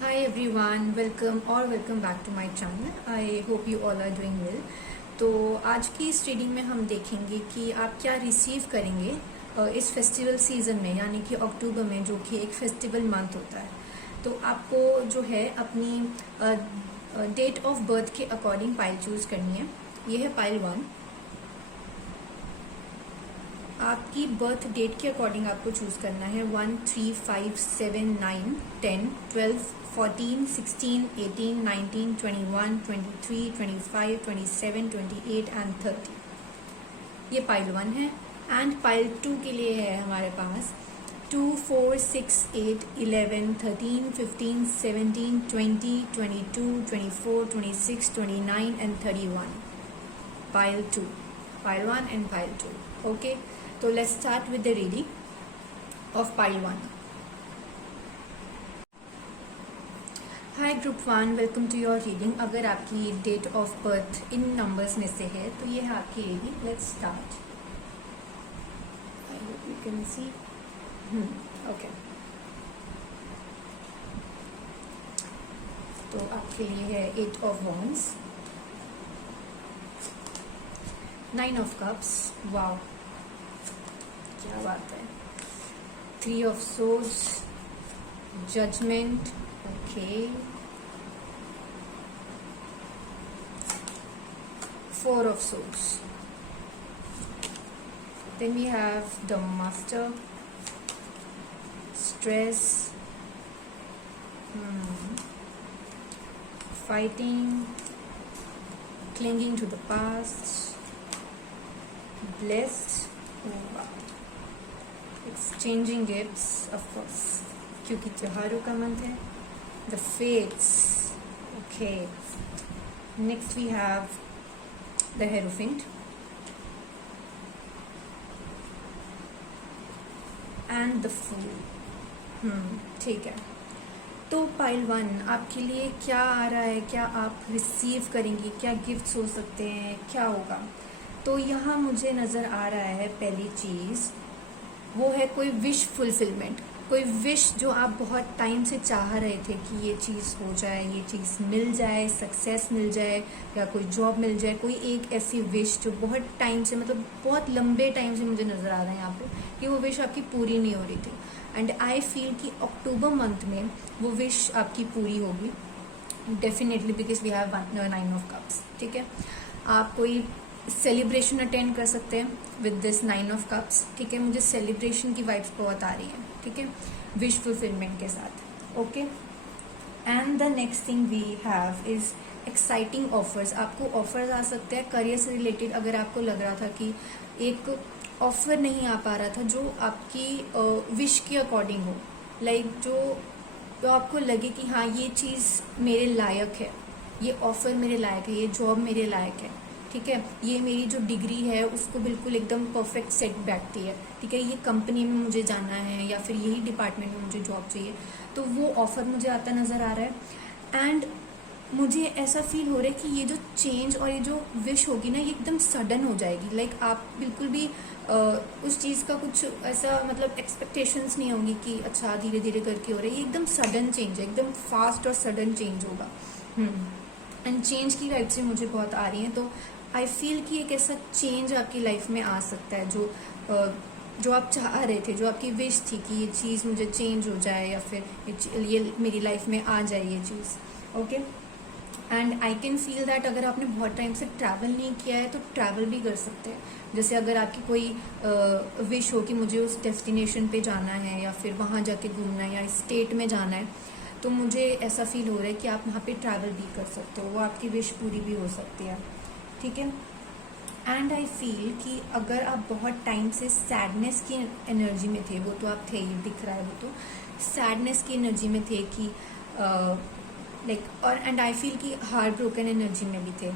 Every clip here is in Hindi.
Hi everyone, welcome back to my channel. I hope you all are doing well. तो आज की इस रीडिंग में हम देखेंगे कि आप क्या रिसीव करेंगे इस फेस्टिवल सीज़न में, यानी कि अक्टूबर में, जो कि एक फेस्टिवल मंथ होता है। तो आपको जो है अपनी डेट ऑफ बर्थ के अकॉर्डिंग पाइल चूज़ करनी है। ये है पाइल 1। आपकी बर्थ डेट के अकॉर्डिंग आपको चूज़ करना है 1, 3, 5, 7, 9, 10, 12, 14, 16, 18, 19, 21, 23, 25, 27, 28 एंड 30। ये पाइल 1 है। एंड पाइल 2 के लिए है हमारे पास 2, 4, 6, 8, 11, 13, 15, 17, 20, 22, 24, 26, 29 and 31। Pile 2, pile 1 and pile 2। Okay, तो let's start with the reading of pile 1। Hi group 1, welcome to your reading. अगर आपकी date of birth in numbers में से है तो ये है आपकी reading. Let's start. I hope you can see. Okay, तो आपके लिए है 8 of wands, 9 of cups, wow क्या बात है, 3 of swords, judgement, okay, 4 of swords. Then we have the master, stress, fighting, clinging to the past, blessed, wow. Exchanging gifts, of course, क्योंकि त्योहारों का मंथ है। The fates, okay. Next we have the Hierophant and the Fool। ठीक है। तो पाइल 1 आपके लिए क्या आ रहा है, क्या आप रिसीव करेंगी, क्या गिफ्ट्स हो सकते हैं, क्या होगा? तो यहाँ मुझे नज़र आ रहा है पहली चीज़ वो है कोई विश फुलफिलमेंट, कोई विश जो आप बहुत टाइम से चाह रहे थे कि ये चीज़ हो जाए, ये चीज़ मिल जाए, सक्सेस मिल जाए या कोई जॉब मिल जाए। कोई एक ऐसी विश जो बहुत टाइम से, मतलब बहुत लंबे टाइम से मुझे नज़र आ रहा है यहाँ पे कि वो विश आपकी पूरी नहीं हो रही थी। एंड आई फील कि अक्टूबर मंथ में वो विश आपकी पूरी होगी definitely, because we have 9 of cups. ठीक है, आप कोई सेलिब्रेशन अटेंड कर सकते हैं विद दिस 9 ऑफ कप्स। ठीक है, मुझे सेलिब्रेशन की वाइब्स बहुत आ रही हैं। ठीक है, विश फुलफिलमेंट के साथ। Okay, and the next thing we have is exciting offers. आपको ऑफर्स आ सकते हैं करियर से रिलेटेड। अगर आपको लग रहा था कि एक ऑफर नहीं आ पा रहा था जो आपकी विश के अकॉर्डिंग हो, लाइक जो आपको लगे कि हाँ ये चीज़ मेरे लायक है, ये ऑफर मेरे लायक है, ये जॉब मेरे लायक है। ठीक है, ये मेरी जो डिग्री है उसको बिल्कुल एकदम परफेक्ट सेट बैठती है। ठीक है, ये कंपनी में मुझे जाना है या फिर यही डिपार्टमेंट में मुझे जॉब चाहिए, तो वो ऑफर मुझे आता नज़र आ रहा है। एंड मुझे ऐसा फील हो रहा है कि ये जो चेंज और ये जो विश होगी ना, ये एकदम सडन हो जाएगी। लाइक आप बिल्कुल भी उस चीज़ का कुछ ऐसा मतलब एक्सपेक्टेशंस नहीं होंगी कि अच्छा धीरे धीरे करके हो रहा है। ये एकदम सडन चेंज है, एकदम फास्ट और सडन चेंज होगा। एंड चेंज की वाइब से मुझे बहुत आ रही है। तो आई फील कि एक ऐसा चेंज आपकी लाइफ में आ सकता है जो आप चाह रहे थे, जो आपकी विश थी कि ये चीज़ मुझे चेंज हो जाए या फिर ये मेरी लाइफ में आ जाए ये चीज़। Okay, and I can feel that अगर आपने बहुत टाइम से ट्रैवल नहीं किया है तो ट्रैवल भी कर सकते हैं। जैसे अगर आपकी कोई विश हो कि मुझे उस डेस्टिनेशन पे जाना है या फिर वहाँ जाके घूमना है या स्टेट में जाना है, तो मुझे ऐसा फील हो रहा है कि आप वहाँ पे ट्रैवल भी कर सकते हो, वो आपकी विश पूरी भी हो सकती है। ठीक है, एंड आई फील कि अगर आप बहुत टाइम से सैडनेस की एनर्जी में थे, वो तो आप थे ही, दिख रहा है वो तो सैडनेस की एनर्जी में थे कि लाइक, और एंड आई फील कि हार्ट ब्रोकन एनर्जी में भी थे।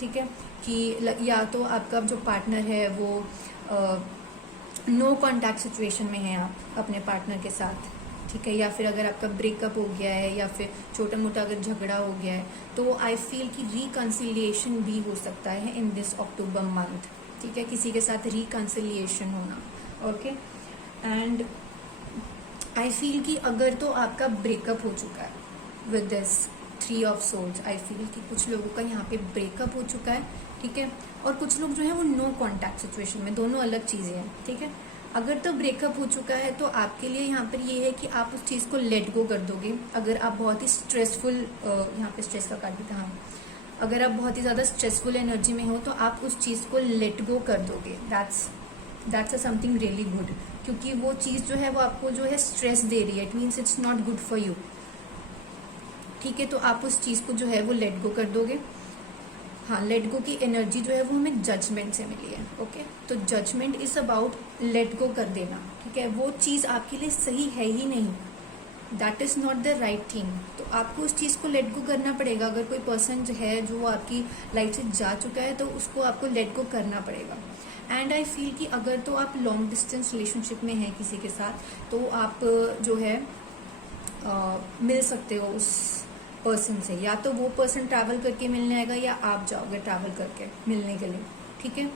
ठीक है, कि या तो आपका जो पार्टनर है वो नो कॉन्टैक्ट सिचुएशन में है आप अपने पार्टनर के साथ। ठीक है, या फिर अगर आपका ब्रेकअप हो गया है या फिर छोटा मोटा अगर झगड़ा हो गया है, तो आई फील कि रिकन्सिलिएशन भी हो सकता है इन दिस अक्टूबर मंथ। ठीक है, किसी के साथ रिकन्सिलिएशन होना। ओके, एंड आई फील कि अगर तो आपका ब्रेकअप हो चुका है with this 3 of souls, I feel कि कुछ लोगों का यहाँ पे ब्रेकअप हो चुका है, ठीक है, और कुछ लोग जो है वो नो कॉन्टैक्ट सिचुएशन में, दोनों अलग चीज़ें हैं, ठीक है। अगर तो ब्रेकअप हो चुका है तो आपके लिए यहाँ पर ये है कि आप उस चीज़ को लेट गो कर दोगे। अगर आप बहुत ही स्ट्रेसफुल, यहाँ पे स्ट्रेस का कार्ड भी था, हाँ, अगर आप बहुत ही ज़्यादा स्ट्रेसफुल एनर्जी में हो तो आप उस चीज़ को लेट गो कर दोगे। That's a something really good, क्योंकि वो चीज़ जो है वो आपको जो है स्ट्रेस दे रही है, it means it's not good for you, ठीक है। तो आप उस चीज़ को जो है वो लेट गो कर दोगे। हाँ, लेट गो की एनर्जी जो है वो हमें जजमेंट से मिली है, ओके। तो judgement is about let go कर देना, ठीक है। वो चीज़ आपके लिए सही है ही नहीं, that is not the right thing, तो आपको उस चीज़ को लेट गो करना पड़ेगा। अगर कोई पर्सन जो है जो आपकी लाइफ से जा चुका है तो उसको आपको लेट गो करना पड़ेगा। एंड आई फील कि अगर तो आप लॉन्ग डिस्टेंस रिलेशनशिप में हैं किसी के साथ तो आप जो है मिल सकते हो उस पर्सन से, या तो वो पर्सन ट्रैवल करके मिलने आएगा या आप जाओगे ट्रैवल करके मिलने के लिए, ठीक है।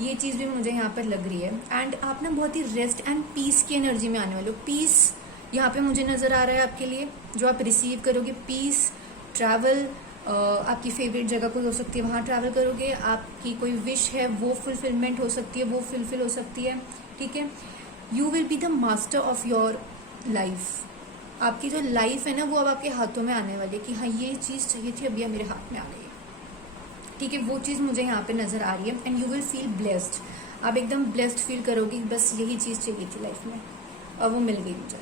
ये चीज़ भी मुझे यहाँ पर लग रही है। एंड आप ना बहुत ही रेस्ट एंड पीस की एनर्जी में आने वाले हो। पीस यहाँ पे मुझे नज़र आ रहा है आपके लिए, जो आप रिसीव करोगे। पीस, ट्रैवल, आपकी फेवरेट जगह कोई हो सकती है, वहाँ ट्रैवल करोगे। आपकी कोई विश है वो फुलफिलमेंट हो सकती है, वो फुलफिल हो सकती है, ठीक है। You will be the master of your life. आपकी जो लाइफ है ना वो अब आपके हाथों में आने वाली है कि हाँ ये चीज़ चाहिए थी, अभी मेरे हाथ में आ गई है, ठीक है। वो चीज़ मुझे यहाँ पे नज़र आ रही है। And you will feel blessed, आप एकदम ब्लेस्ड फील करोगे, बस यही चीज़ चाहिए थी लाइफ में और वो मिल गई मुझे,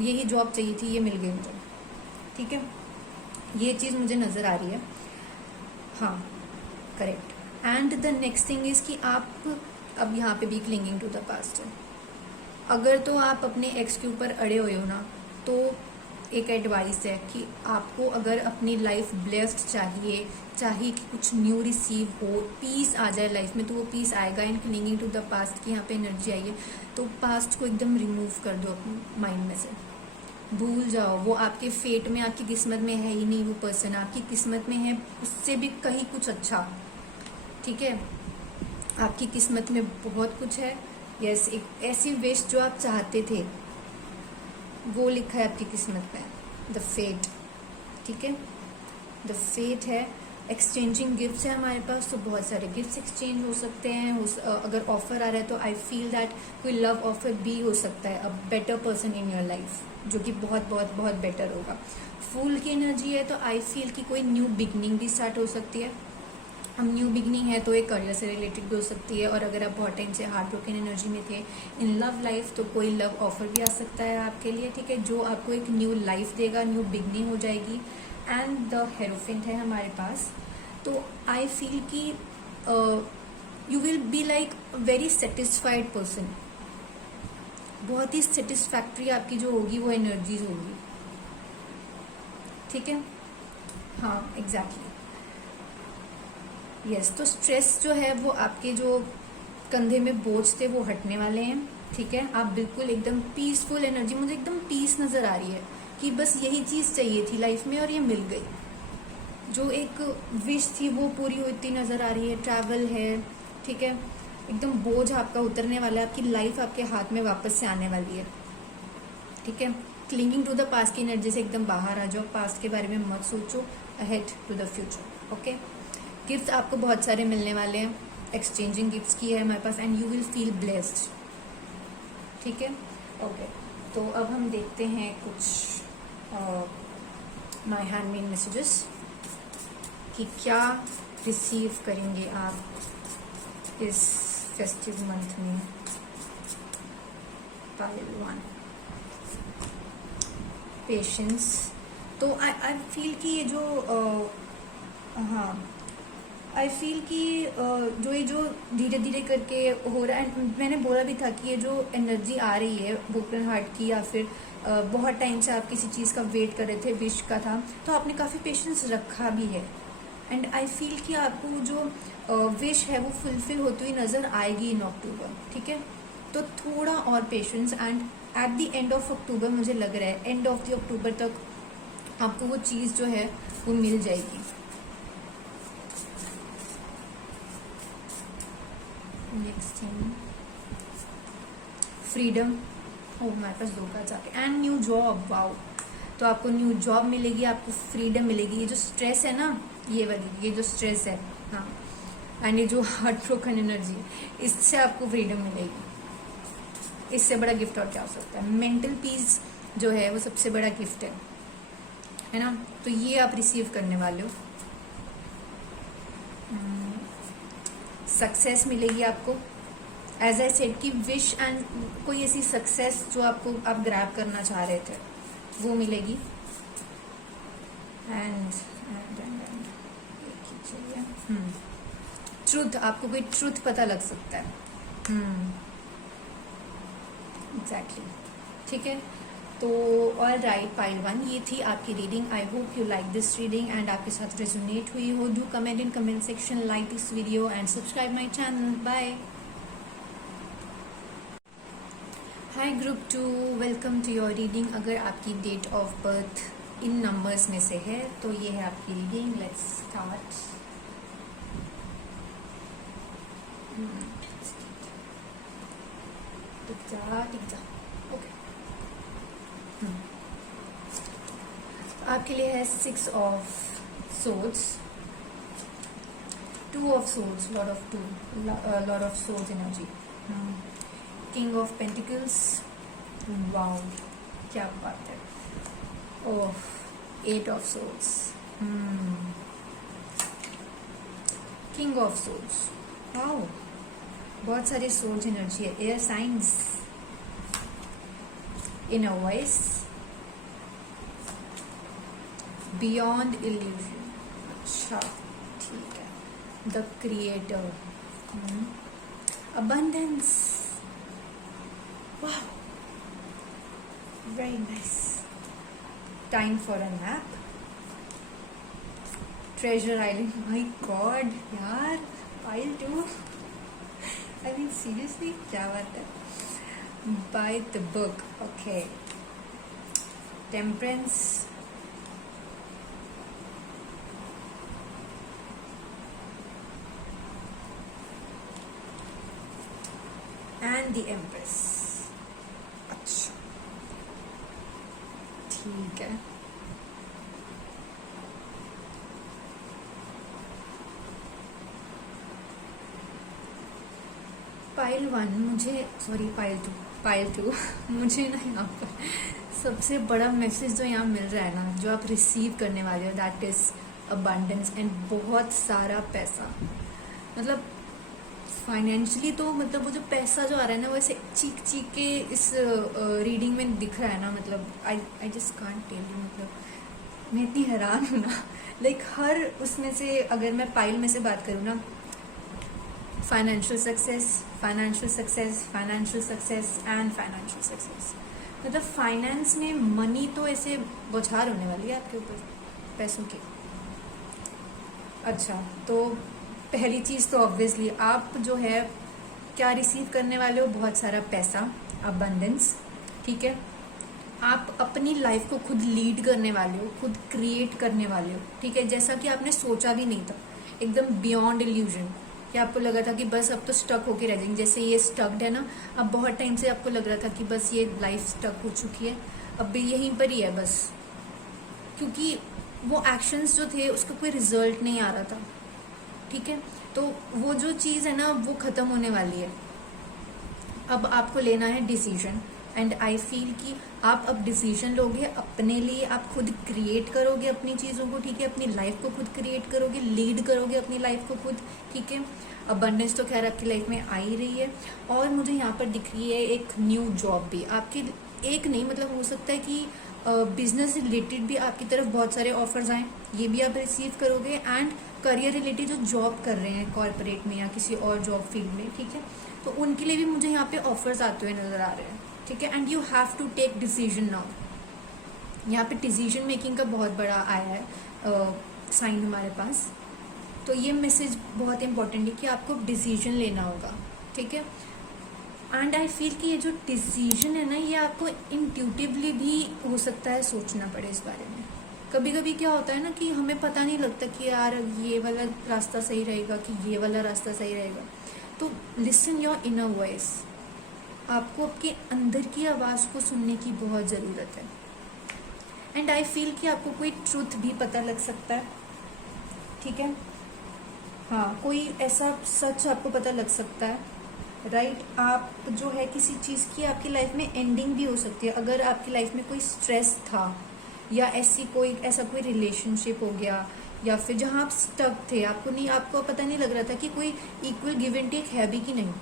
यही जॉब चाहिए थी, ये मिल गई मुझे, ठीक है। ये चीज़ मुझे नज़र आ रही है, हाँ, correct. And the next thing is कि आप अब यहाँ पे भी क्लिंगिंग टू द पास्ट है। अगर तो आप अपने एक्स के ऊपर अड़े हुए हो ना, तो एक एडवाइस है कि आपको अगर अपनी लाइफ ब्लेस्ड चाहिए कि कुछ न्यू रिसीव हो, पीस आ जाए लाइफ में, तो वो पीस आएगा। And clinging to the past की यहाँ पे एनर्जी आई है, तो पास्ट को एकदम रिमूव कर दो अपने माइंड में से, भूल जाओ। वो आपके फेट में, आपकी किस्मत में है ही नहीं वो पर्सन, आपकी किस्मत में है उससे भी कहीं कुछ अच्छा, ठीक है। आपकी किस्मत में बहुत कुछ है। यस, एक ऐसी विश जो आप चाहते थे वो लिखा है आपकी किस्मत में, द फेट, ठीक है। द फेट है। एक्सचेंजिंग गिफ्ट्स है हमारे पास, तो बहुत सारे गिफ्ट्स एक्सचेंज हो सकते हैं। अगर ऑफर आ रहा है तो आई फील दैट कोई लव ऑफर भी हो सकता है, a better person in your life, जो कि बहुत बहुत बहुत बेटर होगा। फूल की एनर्जी है, तो आई फील कि कोई न्यू बिगनिंग भी स्टार्ट हो सकती है। हम न्यू बिगनिंग है तो एक करियर से रिलेटेड भी हो सकती है, और अगर आप बहुत टाइम से हार्ट ब्रोकन एनर्जी में थे इन लव लाइफ, तो कोई लव ऑफर भी आ सकता है आपके लिए, ठीक है, जो आपको एक न्यू लाइफ देगा, न्यू बिगनिंग हो जाएगी। एंड द हेरोफेंट है हमारे पास, तो आई फील कि you will be like very satisfied person, बहुत ही सेटिस्फैक्ट्री आपकी जो होगी वो एनर्जीज होगी, ठीक है। हाँ, एग्जैक्टली, यस। तो स्ट्रेस जो है वो आपके जो कंधे में बोझ थे वो हटने वाले हैं, ठीक है। आप बिल्कुल एकदम पीसफुल एनर्जी, मुझे एकदम पीस नज़र आ रही है कि बस यही चीज़ चाहिए थी लाइफ में और ये मिल गई। जो एक विश थी वो पूरी होती नज़र आ रही है। ट्रैवल है, ठीक है, एकदम बोझ आपका उतरने वाला है, आपकी लाइफ आपके हाथ में वापस से आने वाली है, ठीक है। क्लिंगिंग टू द पास्ट की एनर्जी से एकदम बाहर आ जाओ, पास्ट के बारे में मत सोचो, ahead to the future, okay. Gift आपको बहुत सारे मिलने वाले हैं, एक्सचेंजिंग गिफ्ट्स की है हमारे पास, and you will feel blessed, ठीक है, ओके। तो अब हम देखते हैं कुछ माय हैंडमेड मैसेजेस कि क्या रिसीव करेंगे आप इस फेस्टिव मंथ में। Pile 1, patience. तो आई फील कि ये जो हाँ, आई फील कि जो ये जो धीरे धीरे करके हो रहा है, मैंने बोला भी था कि ये जो एनर्जी आ रही है ब्रोकन हार्ट की, या फिर बहुत टाइम से आप किसी चीज़ का वेट कर रहे थे, विश का था, तो आपने काफ़ी पेशेंस रखा भी है। एंड आई फील कि आपको जो विश है वो फुलफिल होती हुई नज़र आएगी इन अक्टूबर, ठीक है। तो थोड़ा और patience, and at the end of October मुझे लग रहा है एंड ऑफ द अक्टूबर तक आपको वो चीज़ जो है वो मिल जाएगी। नेक्स्ट थिंग, फ्रीडम ओ हमारे पास 2 कार्ड्स आके, एंड न्यू जॉब, वाओ। तो आपको न्यू जॉब मिलेगी, आपको फ्रीडम मिलेगी। ये जो स्ट्रेस है ना, ये वाली, ये जो स्ट्रेस है, हाँ, एंड ये जो हार्ट ब्रोकन एनर्जी, इससे आपको फ्रीडम मिलेगी। इससे बड़ा गिफ्ट और क्या हो सकता है? मेंटल पीस जो है वो सबसे बड़ा गिफ्ट है ना। तो ये आप रिसीव करने वाले हो। सक्सेस मिलेगी आपको, एज आई सेड की विश एंड कोई ऐसी सक्सेस जो आपको आप ग्रैब करना चाह रहे थे वो मिलेगी। एंड ट्रुथ, आपको कोई ट्रुथ पता लग सकता है। एग्जैक्टली, ठीक है। तो ऑल राइट पाइल 1, ये थी आपकी reading. I hope you like this reading and आपके साथ रेजोनेट हुई हो। Do comment in comment section, like this video and subscribe my channel. Bye. Hi group 2, welcome to your reading. अगर आपकी date of birth in numbers में से है तो ये है आपकी रीडिंग। Let's start. टिक जा। ओके, आपके लिए है 6 of swords, 2 of swords, Lord of swords energy, king of pentacles, wow क्या बात है, ओह 8 of swords, king of swords, wow बहुत सारे सोर्ड्स एनर्जी है। Air science, inner voice, beyond illusion, अच्छा ठीक है, the creator, abundance, wow, very nice, time for a nap, treasure island, my god यार, pile 2, I mean seriously क्या बात है, buy the book, okay, temperance, and the empress, अच्छा ठीक है। पाइल 1 मुझे, सॉरी पाइल टू मुझे ना यहाँ पर सबसे बड़ा मैसेज जो यहाँ मिल रहा है ना, जो आप रिसीव करने वाले हो, दैट इज अबंडेंस एंड बहुत सारा पैसा। मतलब फाइनेंशियली तो मतलब वो जो पैसा जो आ रहा है ना, वो ऐसे चीख चीख के इस रीडिंग में दिख रहा है ना। मतलब I just can't tell you, मतलब मैं इतनी हैरान हूँ ना। लाइक हर उसमें से अगर मैं पाइल में से बात करूँ ना, financial success, financial success, financial success and financial success. मतलब फाइनेंस में मनी तो ऐसे बौछार होने वाली है आपके ऊपर पैसों की। अच्छा, तो पहली चीज़ तो ऑब्वियसली आप जो है क्या रिसीव करने वाले हो, बहुत सारा पैसा, अबंडेंस, ठीक है। आप अपनी लाइफ को खुद लीड करने वाले हो, खुद क्रिएट करने वाले हो, ठीक है, जैसा कि आपने सोचा भी नहीं था, एकदम बियॉन्ड इल्यूजन, कि आपको लगा था कि बस अब तो स्टक होके रह जाएंगे। जैसे ये स्टक्ड है ना, अब बहुत टाइम से आपको लग रहा था कि बस ये लाइफ स्टक हो चुकी है, अब भी यहीं पर ही है बस, क्योंकि वो एक्शंस जो थे उसका कोई रिजल्ट नहीं आ रहा था, ठीक है। तो वो जो चीज़ है ना, वो ख़त्म होने वाली है। अब आपको लेना है डिसीजन, एंड आई फील कि आप अब डिसीजन लोगे अपने लिए, आप खुद क्रिएट करोगे अपनी चीज़ों को, ठीक है, अपनी लाइफ को खुद क्रिएट करोगे, लीड करोगे अपनी लाइफ को खुद, ठीक है। अबंडेंस तो खैर आपकी लाइफ में आ ही रही है, और मुझे यहाँ पर दिख रही है एक न्यू जॉब भी आपकी, एक नहीं, मतलब हो सकता है कि बिजनेस रिलेटेड भी आपकी तरफ बहुत सारे ऑफर्स आए, ये भी आप रिसीव करोगे। एंड करियर रिलेटेड जो जॉब कर रहे हैं कॉर्पोरेट में या किसी और जॉब फील्ड में, ठीक है, तो उनके लिए भी मुझे यहाँ पे ऑफर्स आते हुए नजर आ रहे हैं, ठीक है। And you have to take decision now. यहाँ पे डिसीजन मेकिंग का बहुत बड़ा आया है साइन हमारे पास, तो ये मैसेज बहुत इंपॉर्टेंट है कि आपको डिसीजन लेना होगा, ठीक है। एंड आई फील कि ये जो डिसीजन है ना, ये आपको इंट्यूटिवली भी हो सकता है सोचना पड़े इस बारे में। कभी कभी क्या होता है ना कि हमें पता नहीं लगता कि यार ये वाला रास्ता सही रहेगा कि ये वाला रास्ता सही रहेगा। तो लिसन योर इनर वॉइस, आपको आपके अंदर की आवाज़ को सुनने की बहुत ज़रूरत है। एंड आई फील कि आपको कोई ट्रूथ भी पता लग सकता है, ठीक है। हाँ, कोई ऐसा सच आपको पता लग सकता है, राइट। आप जो है किसी चीज़ की आपकी लाइफ में एंडिंग भी हो सकती है। अगर आपकी लाइफ में कोई स्ट्रेस था या ऐसा कोई रिलेशनशिप हो गया, या फिर जहाँ आप स्टक थे, आपको पता नहीं लग रहा था कि कोई इक्वल गिव एंड टेक है भी कि नहीं,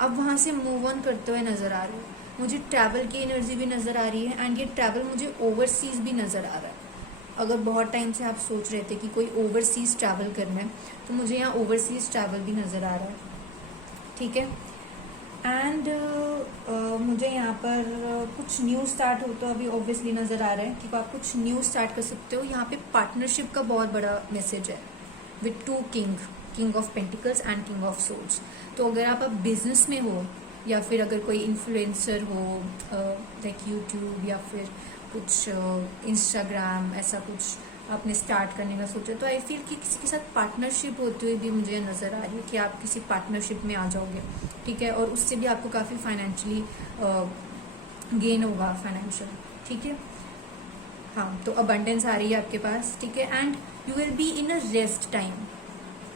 अब वहाँ से मूव ऑन करते हुए नज़र आ रहे हो। मुझे ट्रैवल की एनर्जी भी नज़र आ रही है, एंड ये ट्रैवल मुझे ओवरसीज़ भी नज़र आ रहा है। अगर बहुत टाइम से आप सोच रहे थे कि कोई ओवरसीज़ ट्रैवल करना है, तो मुझे यहाँ ओवरसीज़ ट्रैवल भी नज़र आ रहा है, ठीक है। एंड मुझे यहाँ पर कुछ न्यू स्टार्ट हो तो अभी ऑब्वियसली नज़र आ रहा है कि आप कुछ न्यू स्टार्ट कर सकते हो। यहाँ पे पार्टनरशिप का बहुत बड़ा मैसेज है with to king of pentacles and king of swords. तो अगर आप बिजनेस में हो, या फिर अगर कोई इन्फ्लुएंसर हो लाइक यूट्यूब, या फिर कुछ इंस्टाग्राम, ऐसा कुछ आपने स्टार्ट करने का सोचा, तो आई फील कि किसी के साथ पार्टनरशिप होते हुए भी मुझे नज़र आ रही है कि आप किसी पार्टनरशिप में आ जाओगे, ठीक है। और उससे भी आपको काफ़ी फाइनेंशियली गेन होगा, फाइनेंशियल, ठीक है। हाँ, तो अबंडेंस आ रही है आपके पास, ठीक है। And you will be in a rest time,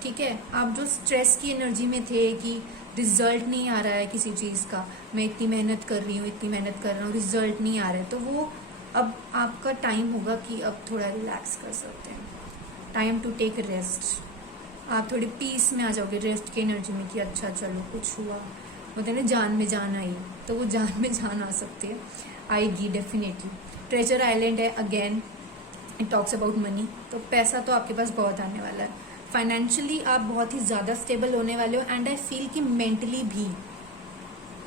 ठीक है। आप जो स्ट्रेस की एनर्जी में थे कि रिजल्ट नहीं आ रहा है किसी चीज़ का, मैं इतनी मेहनत कर रही हूँ, रिजल्ट नहीं आ रहा है, तो वो अब आपका टाइम होगा कि अब थोड़ा रिलैक्स कर सकते हैं। Time to take rest. आप थोड़ी पीस में आ जाओगे रेस्ट की एनर्जी में कि अच्छा चलो कुछ हुआ, बोलते हैं ना जान में जान आई, तो वो जान में जान आ सकती है, आएगी डेफिनेटली। ट्रेजर आइलैंड है, again it talks about money, तो पैसा तो आपके पास बहुत आने वाला है। फाइनेंशियली आप बहुत ही ज़्यादा स्टेबल होने वाले हो, एंड आई फील कि मेंटली भी,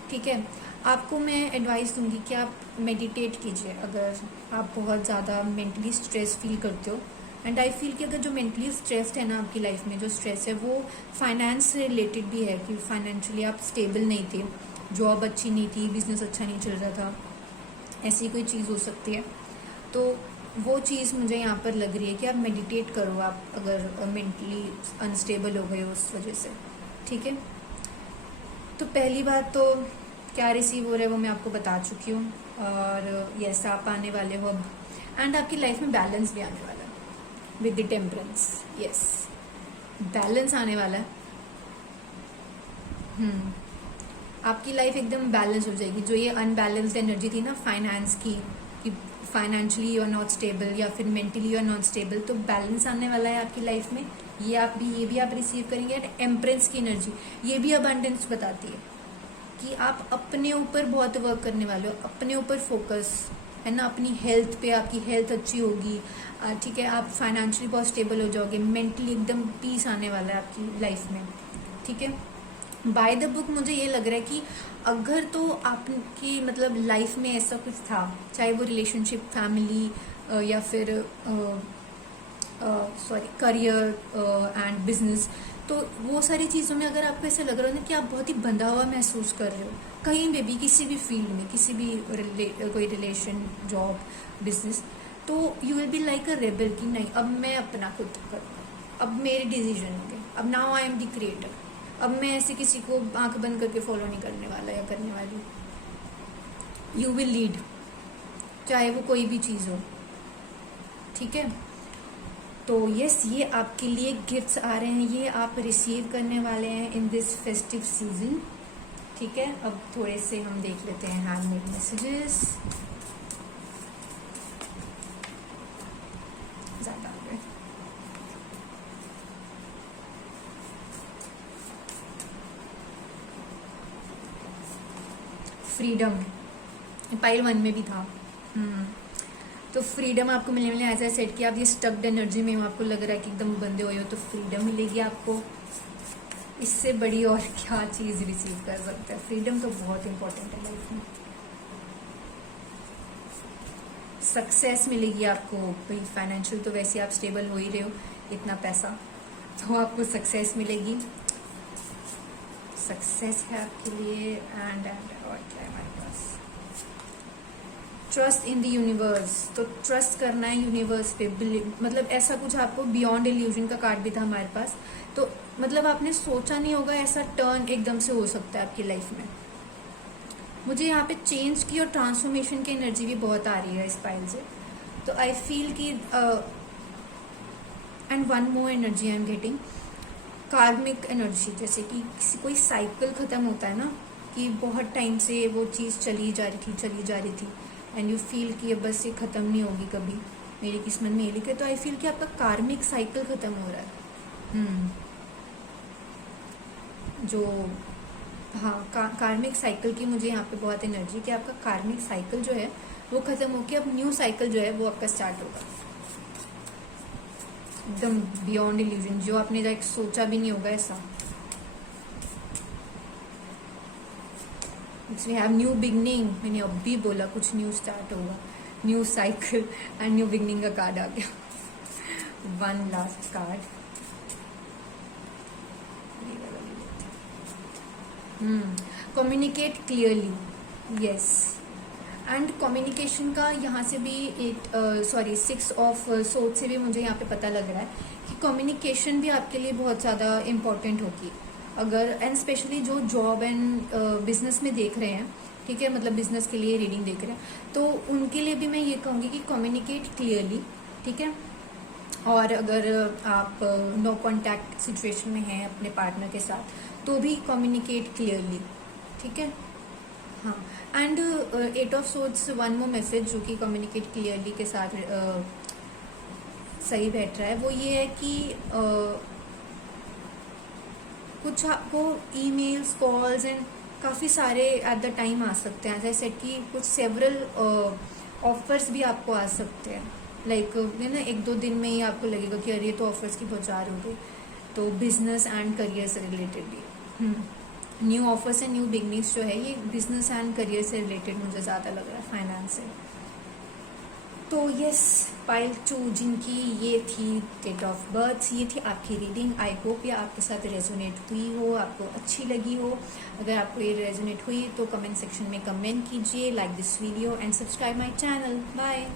ठीक है। आपको मैं एडवाइस दूंगी कि आप मेडिटेट कीजिए अगर आप बहुत ज़्यादा मेंटली स्ट्रेस फील करते हो। एंड आई फील कि अगर जो मेंटली स्ट्रेस्ड है ना आपकी लाइफ में, जो स्ट्रेस है वो फाइनेंस से रिलेटेड भी है, कि फाइनेंशियली आप स्टेबल नहीं थे, जॉब अच्छी नहीं थी, बिजनेस अच्छा नहीं चल रहा था, ऐसी कोई चीज़ हो सकती है। तो वो चीज़ मुझे यहाँ पर लग रही है कि आप मेडिटेट करो, आप अगर मेंटली अनस्टेबल हो गए हो उस वजह से, ठीक है। तो पहली बात तो क्या रिसीव हो रहा है वो मैं आपको बता चुकी हूँ, और यस आप आने वाले हो अब, एंड आपकी लाइफ में बैलेंस भी आने वाला है with the temperance. Yes, balance आने वाला है। आपकी लाइफ एकदम बैलेंस हो जाएगी। जो ये अनबैलेंस्ड एनर्जी थी ना फाइनेंस की, कि financially you are not stable या फिर mentally you are not stable, तो बैलेंस आने वाला है आपकी लाइफ में। ये भी आप रिसीव करेंगे। एंड एम्प्रेंस की एनर्जी, ये भी अबंडेंस बताती है कि आप अपने ऊपर बहुत वर्क करने वाले हो, अपने ऊपर फोकस है ना, अपनी हेल्थ पे, आपकी हेल्थ अच्छी होगी, ठीक है। आप फाइनेंशियली बहुत स्टेबल हो जाओगे, मेंटली एकदम पीस आने वाला है आपकी लाइफ में, ठीक है। बाय द बुक मुझे ये लग रहा है कि अगर तो आपकी मतलब लाइफ में ऐसा कुछ था, चाहे वो रिलेशनशिप, फैमिली, या फिर करियर एंड बिजनेस, तो वो सारी चीज़ों में अगर आपको ऐसा लग रहा है ना कि आप बहुत ही बंधा हुआ महसूस कर रहे हो कहीं पे भी, किसी भी फील्ड में, किसी भी कोई रिलेशन, जॉब, बिजनेस, तो you will be like a rebel कि नहीं, अब मैं अपना खुद करूँगा, अब मेरे डिसीजन होंगे, अब now I am the creator, अब मैं ऐसे किसी को आंख बंद करके फॉलो नहीं करने वाला या करने वाली। यू विल लीड, चाहे वो कोई भी चीज़ हो, ठीक है। तो यस, ये आपके लिए गिफ्ट्स आ रहे हैं, ये आप रिसीव करने वाले हैं इन दिस फेस्टिव सीजन, ठीक है। अब थोड़े से हम देख लेते हैं हैंडमेड मैसेजेस। ज़्यादा आ गए। फ्रीडम पाइल 1 में भी था। तो फ्रीडम आपको मिलने वाले, ऐसा सेट कि आप ये स्टक्ड एनर्जी में आपको लग रहा है कि एकदम बंधे हुए हो, तो फ्रीडम मिलेगी आपको। इससे बड़ी और क्या चीज़ रिसीव कर सकते हैं। फ्रीडम तो बहुत इंपॉर्टेंट है लाइफ में। सक्सेस मिलेगी आपको भाई, फाइनेंशियल तो वैसे आप स्टेबल हो ही रहे हो, इतना पैसा, तो आपको सक्सेस मिलेगी। सक्सेस है आपके लिए। एंड और क्या है हमारे पास, ट्रस्ट इन द यूनिवर्स। तो ट्रस्ट करना है यूनिवर्स पे, मतलब ऐसा कुछ आपको बियॉन्ड इल्यूजन का कार्ड भी था हमारे पास। तो मतलब आपने सोचा नहीं होगा ऐसा टर्न एकदम से हो सकता है आपकी लाइफ में, मुझे यहाँ पे चेंज की और ट्रांसफॉर्मेशन की एनर्जी भी बहुत आ रही है इस पाइल से। तो आई फील कि and one more energy I am getting, कार्मिक एनर्जी, जैसे कि किसी कोई साइकिल खत्म होता है ना, कि बहुत टाइम से वो चीज़ चली जा रही थी एंड यू फील कि अब बस ये ख़त्म नहीं होगी कभी, मेरी किस्मत में ये लिखे। तो आई फील कि आपका कार्मिक साइकिल ख़त्म हो रहा है। जो हाँ, कार्मिक साइकिल की मुझे यहाँ पे बहुत एनर्जी कि आपका कार्मिक साइकिल जो है वो ख़त्म होकर अब न्यू साइकिल जो है वो आपका स्टार्ट होगा, एकदम बियॉन्ड इल्यूजन, जो आपने लाइक सोचा भी नहीं होगा ऐसा। वी हैव न्यू बिगनिंग, मैंने अब भी बोला कुछ न्यू स्टार्ट होगा, new cycle and new beginning का कार्ड आ गया। One last card, communicate clearly, yes. And communication का यहाँ से भी 6 ऑफ सोर्ड से भी मुझे यहाँ पे पता लग रहा है कि कम्युनिकेशन भी आपके लिए बहुत ज़्यादा इम्पोर्टेंट होगी अगर, एंड स्पेशली जो जॉब एंड बिजनेस में देख रहे हैं, ठीक है, मतलब बिजनेस के लिए रीडिंग देख रहे हैं, तो उनके लिए भी मैं ये कहूँगी कि कम्युनिकेट क्लियरली, ठीक है। और अगर आप नो कॉन्टैक्ट सिचुएशन में हैं अपने पार्टनर के साथ, तो भी कम्युनिकेट क्लियरली, ठीक है। हाँ, and 8 of swords, one more message जो कि कम्युनिकेट क्लियरली के साथ सही बैठ रहा है, वो ये है कि कुछ आपको ईमेल्स, कॉल्स एंड काफ़ी सारे एट द टाइम आ सकते हैं, जैसे कि कुछ सेवरल ऑफर्स भी आपको आ सकते हैं, लाइक ना 1-2 दिन में ही आपको लगेगा कि अरे ये तो ऑफर्स की बौछार हो गई। तो बिजनेस एंड करियर से रिलेटेड भी new offers and new beginnings जो है ये बिजनेस एंड करियर से रिलेटेड मुझे ज़्यादा लग रहा है, फाइनेंस से। तो यस, पाइल 2 जिनकी ये थी डेट ऑफ बर्थ, ये थी आपकी रीडिंग। आई होप ये आपके साथ रेजोनेट हुई हो, आपको अच्छी लगी हो। अगर आपको ये रेजोनेट हुई तो कमेंट सेक्शन में कमेंट कीजिए, like this video and subscribe my channel. Bye.